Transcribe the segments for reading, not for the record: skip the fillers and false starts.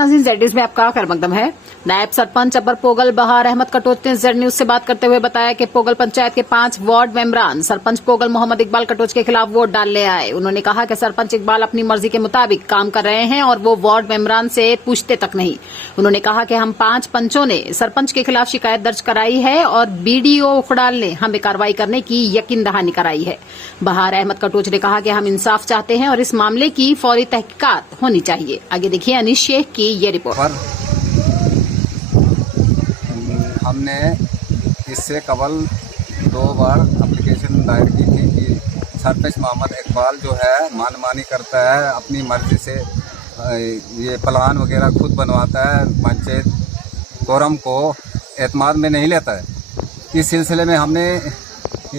नाज़रीन, Z news में आपका खैर मकदम है। नायब सरपंच अब्बर पोगल बहार अहमद कटोच ने जेड न्यूज से बात करते हुए बताया कि पोगल पंचायत के 5 वार्ड मेंबरान सरपंच पोगल मोहम्मद इकबाल कटोच के खिलाफ वोट डालने आए। उन्होंने कहा कि सरपंच इकबाल अपनी मर्जी के मुताबिक काम कर रहे हैं और वो वार्ड मेंबरान से पूछते तक नहीं। उन्होंने कहा कि हम 5 पंचों ने सरपंच के खिलाफ शिकायत दर्ज कराई है और बीडीओ उखड़ाल ने हमें कार्रवाई करने की यकीन दहानी कराई है। बहार अहमद कटोच ने कहा कि हम इंसाफ चाहते हैं और इस मामले की फौरी तहकीकात होनी चाहिए। आगे देखिए अनीश शेख की ये रिपोर्ट। हमने इससे कबल 2 बार एप्लीकेशन दायर की थी कि सरपंच मोहम्मद इकबाल जो है मनमानी करता है, अपनी मर्जी से ये प्लान वगैरह खुद बनवाता है, पंचायत कोरम को एतमाद में नहीं लेता है। इस सिलसिले में हमने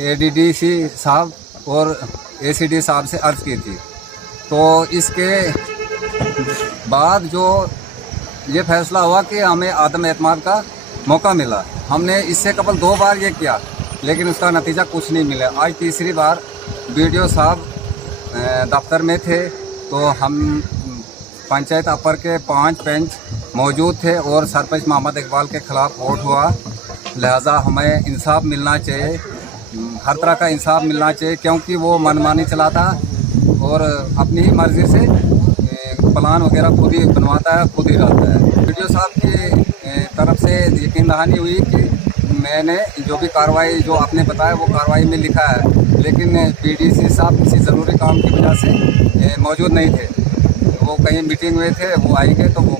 एडीडीसी साहब और एसीडी साहब से अर्ज़ की थी। तो इसके बाद जो ये फैसला हुआ कि हमें आदम एतमाद का मौका मिला। हमने इससे कबल 2 बार ये किया लेकिन उसका नतीजा कुछ नहीं मिला। आज तीसरी बार बीडीओ साहब दफ्तर में थे तो हम पंचायत अपर के 5 पंच मौजूद थे और सरपंच मोहम्मद इकबाल के खिलाफ वोट हुआ। लिहाजा हमें इंसाफ मिलना चाहिए, हर तरह का इंसाफ मिलना चाहिए, क्योंकि वो मनमानी चलाता और अपनी ही मर्ज़ी से प्लान वगैरह खुद ही बनवाता है, खुद ही रहता है। बीडीओ साहब की तरफ से यकीन दहानी हुई कि मैंने जो भी कार्रवाई जो आपने बताया वो कार्रवाई में लिखा है, लेकिन पीडीसी साहब किसी ज़रूरी काम की वजह से मौजूद नहीं थे। वो कहीं मीटिंग में थे, वो आएंगे तो वो